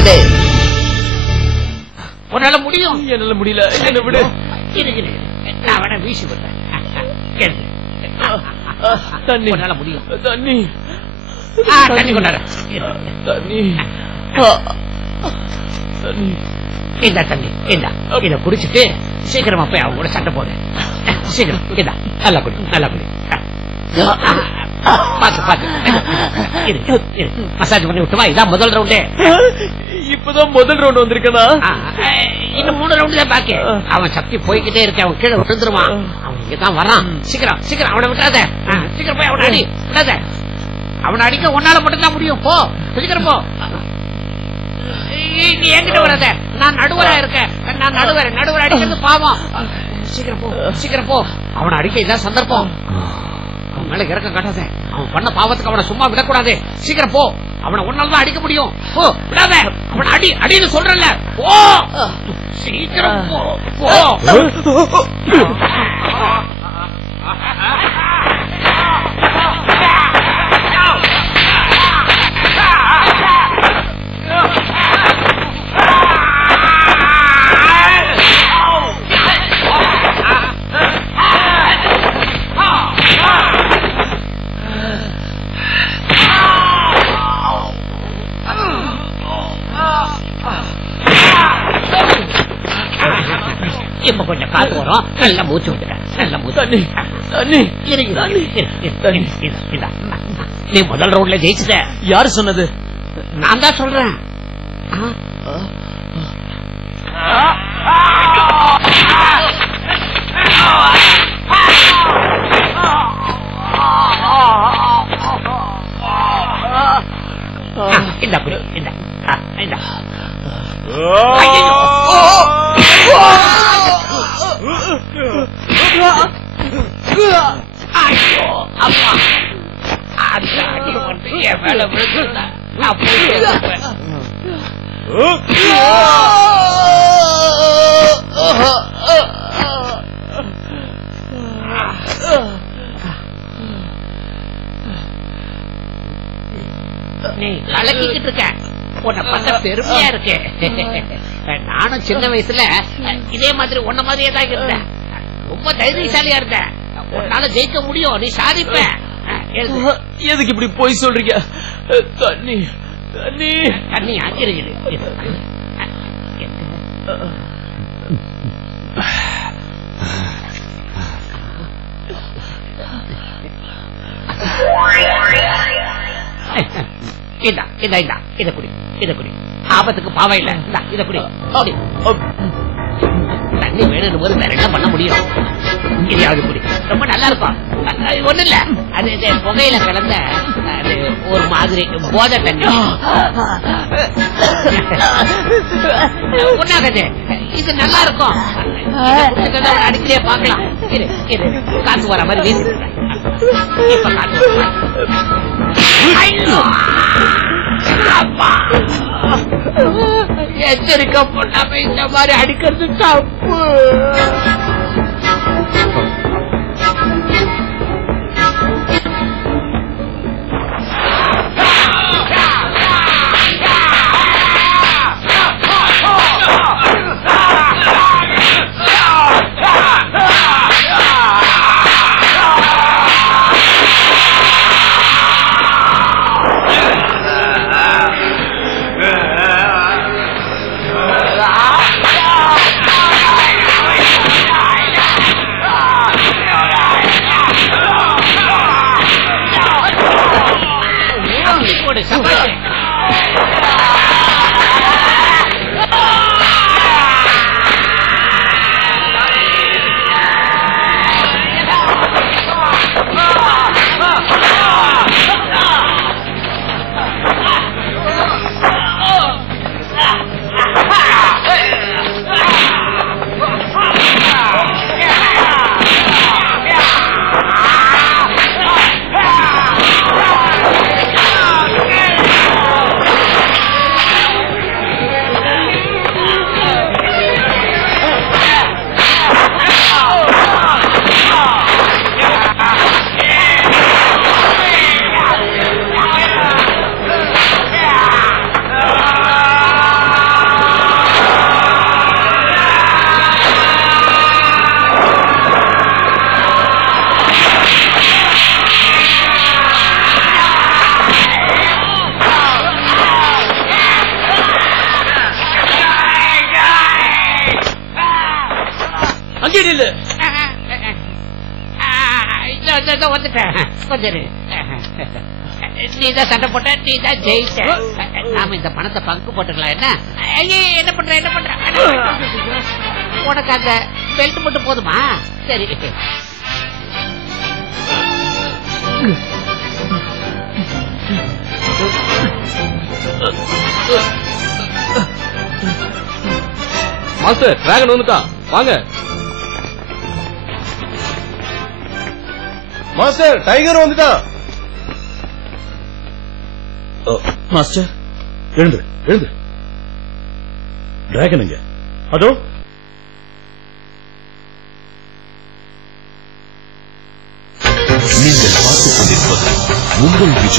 துவங்குகிறது. உன்னால முடியும். என்னால முடியல. என்ன விடு. நான் அவனை வீசி விடுறேன். தண்ணி. உன்னால முடியும். தண்ணி. தண்ணி கொண்டாட. தண்ணி. தண்ணி. இந்த தண்ணி இத குடிச்சிட்டு சீக்கிரமா போய் அவங்க கூட சண்டை போடு. சீக்கிரம் இதா நல்லா குடி, நல்லா குடி. பாத்து பாத்து மசாஜ் பண்ணி விட்டுவா. இதான் முதல் ரவுண்டே. இப்பதான் முதல் ரவுண்ட் வந்திருக்கா? இன்னும் 3 ரவுண்ட் தான் பாக்கி. அவன் சக்தி போய்கிட்டே இருக்க. அவன் கீழே விழுந்துருவான். அவன் இங்கதான் வரான். சீக்கிரம் சீக்கிரம் அவனை விட்டாத. சீக்கிரம் போய் அவனை அடி. விடாத. அவனை அடிக்க உன்னால மட்டும்தான் முடியும். போ சீக்கிரம் போ. நீ என்கிட்ட வராத. நான் நடுவரா இருக்கேன். நான் நடுவர் அடிக்கிறது பாவம். சீக்கிரம் போ சீக்கிரம் போ. அவனை அடிக்க இதான் சந்தர்ப்பம். அவன் மேல இறக்கம் காட்டாத. அவன் பண்ண பாவத்துக்கு அவனை சும்மா விடக்கூடாது. சீக்கிரம் போ. அவனை ஒன்னால்தான் அடிக்க முடியும். போ விடாத. அவனை அடி அடின்னு சொல்றல. போ சீக்கிரம் போ. இப்ப கொஞ்சம் காத்து வரும். நல்லா மூச்சு விட்டுறேன். நல்லா மூச்சு. நீ முதல் ரவுண்ட்ல ஜெயிச்சுட்ட. யாரு சொன்னது? நான் தான் சொல்றேன். இந்த குடி இந்த இந்த ஐயோ அப்பா அந்த அடி வந்து என் மேல விழுந்துருந்தா நான் போய் நீ கலக்கிக்கிட்டு இருக்க. உன்னை பார்த்தா பெருமையா இருக்கு. நானும் சின்ன வயசுல இதே மாதிரி உன்ன மாதிரியே தான் இருந்தேன். ரொம்ப தைரியசாலியா இருந்தேன். உன்னால ஜெயிக்க முடியும். நீ சாதிப்ப. எதுக்கு இப்படி போய் சொல்றீங்க? தண்ணி தண்ணி தண்ணி ஆக்கிருக்குது. இத குடி இத குடி. ஆபத்துக்கு பாவம் இல்ல. இத குடி. தண்ணி வேணும் போது வேற என்ன பண்ண முடியும்? இதையாவது குடி. ரொம்ப நல்லா இருக்கும். ஒண்ணு இல்ல, அது புகையில கலந்த அது ஒரு மாதிரி போதை தண்ணி. ஒண்ணாகது. இது நல்லா இருக்கும். அடிக்கலையே பாக்கலாம். காத்து வர மாதிரி வீசி. இப்ப காத்து எச்சரிக்கை பண்ணாம இந்த மாதிரி அடிக்கிறது தப்பு. வந்துட்டேன். கொஞ்சம் நீதான் சண்டை போட்ட, நீதான் ஜெயிச்ச. நாம இந்த பணத்தை பங்கு போட்டுக்கலாம். என்ன என்ன பண்ற உனக்கு அந்த பெல்ட் மட்டும் போதுமா? சரி. மாஸ்டர், டிராகன் வந்துட்டான், வாங்க. மாஸ்டர், டைகர் வந்துட்டான். மாஸ்டர், எழுந்து எழுந்து. டிராகன் எங்க? அதோ. நீங்கள் பார்த்துக் கொண்டிருப்பது உங்கள் விஜய்.